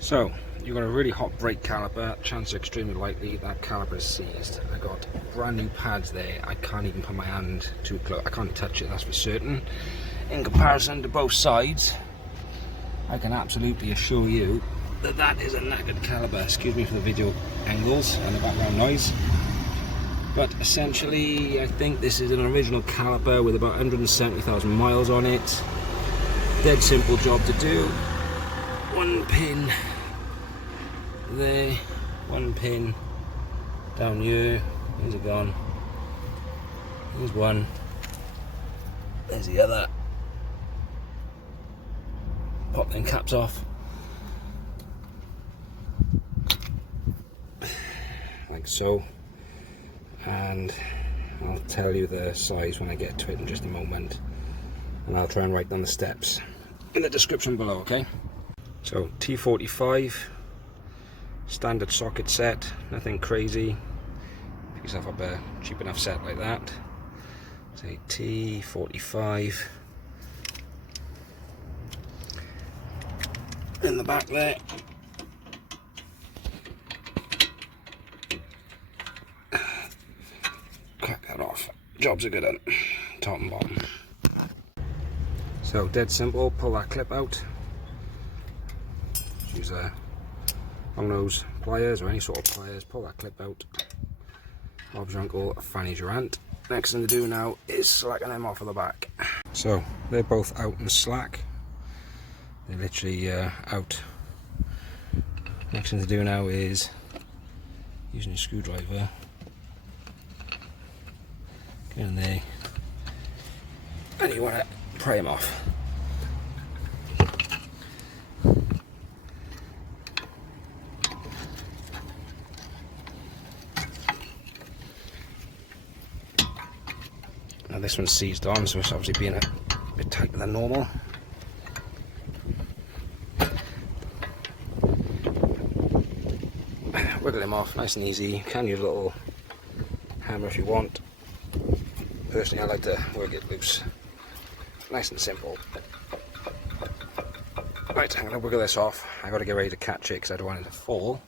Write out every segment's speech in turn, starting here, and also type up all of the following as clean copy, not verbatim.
So you've got a really hot brake caliper, chances extremely likely that caliper is seized. I got brand new pads there, I can't even put my hand too close, I can't touch it, that's for certain. In comparison to both sides, I can absolutely assure you that that is a knackered caliper. Excuse me for the video angles and the background noise. But essentially, I think this is an original caliper with about 170,000 miles on it. Dead simple job to do. One pin there, one pin down here. Here's it gone. Here's one. There's the other. Pop them caps off. Like so. And I'll tell you the size when I get to it in just a moment. And I'll try and write down the steps in the description below, okay? So T45, standard socket set, nothing crazy. Pick yourself up a cheap enough set like that. Say T45. In the back there. Crack that off. Jobs are good on top and bottom. So dead simple, pull that clip out. Use a long nose pliers or any sort of pliers, pull that clip out. Bob's your uncle, Fanny's your aunt. Next thing to do now is slacking them off of the back. So they're both out in slack. They're literally out. Next thing to do now is using a screwdriver. Get in there. And you want to pry them off. Now this one's seized on, so it's obviously being a bit tighter than normal. Wiggle them off, nice and easy. You can use a little hammer if you want. Personally, I like to work it loose. Nice and simple. Right, I'm going to wiggle this off. I've got to get ready to catch it because I don't want it to fall.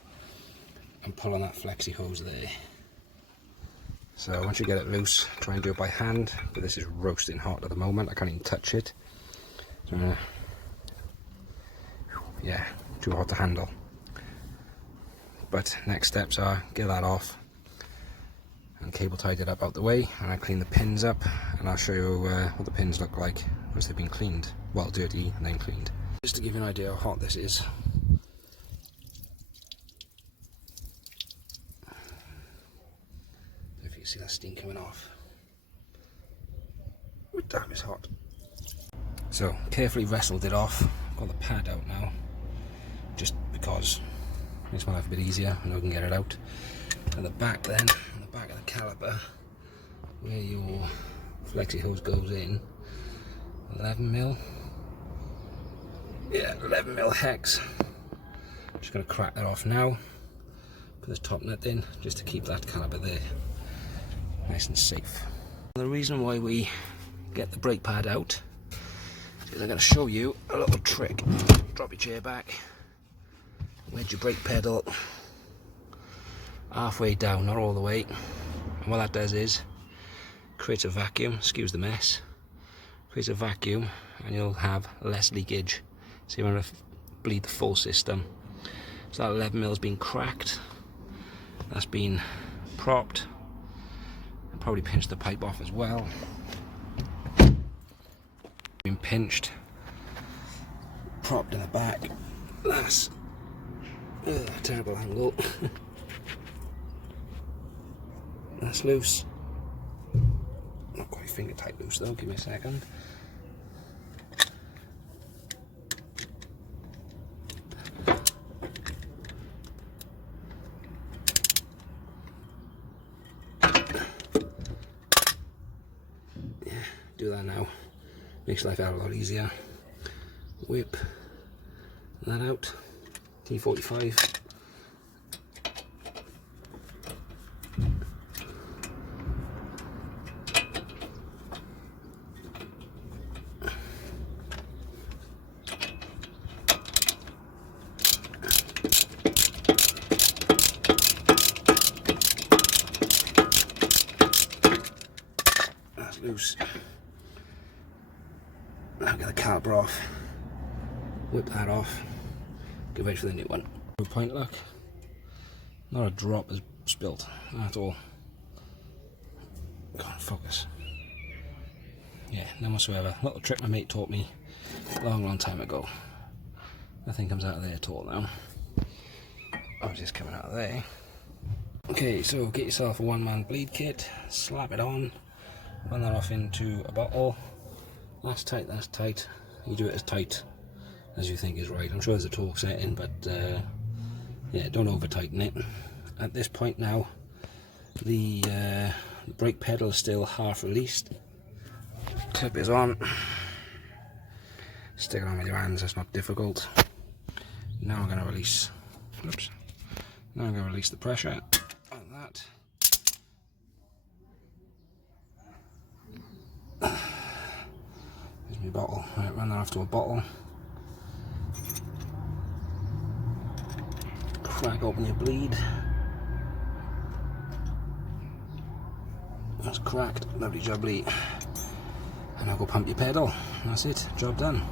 And pull on that flexi hose there. So once you get it loose, try and do it by hand. But this is roasting hot at the moment. I can't even touch it. So yeah, too hot to handle. But next steps are get that off and cable tied it up out the way, and I clean the pins up, and I'll show you what the pins look like once they've been cleaned. Well, dirty and then cleaned. Just to give you an idea how hot this is. If you can see that steam coming off. Oh, damn, it's hot. So carefully wrestled it off. Got the pad out now, just because makes my life a bit easier and I can get it out. At the back then, on the back of the caliper, where your flexi hose goes in, 11mm. Yeah, 11mm hex. Just going to crack that off now. Put this top nut in, just to keep that caliper there nice and safe. The reason why we get the brake pad out is I'm going to show you a little trick. Drop your chair back. Wedge your brake pedal halfway down, not all the way, and what that does is creates a vacuum, excuse the mess, creates a vacuum, and you'll have less leakage, so you want to bleed the full system. So that 11mm has been cracked, that's been propped, and probably pinched the pipe off as well. Been pinched, propped in the back. That's terrible angle. That's loose. Not quite finger tight loose though, give me a second. Yeah, do that now. Makes life out a lot easier. Whip that out. T45. loose. Now get the caliper off, whip that off, get ready for the new one. Point look, not a drop is spilt at all. Can't focus. Yeah, none whatsoever. Little trick my mate taught me a long time ago. Nothing comes out of there at all now. I was just coming out of there. Okay, so get yourself a one-man bleed kit, slap it on, run that off into a bottle. That's tight, that's tight. You do it as tight as you think is right. I'm sure there's a torque setting, but yeah, don't over tighten it. At this point now, the brake pedal is still half released. Clip is on. Stick it on with your hands, that's not difficult. Now I'm going to release, oops. Now I'm going to release the pressure on that. Here's my bottle. Right, run that off to a bottle. Crack open your bleed. That's cracked, lovely jubbly. And I'll go pump your pedal. That's it, job done.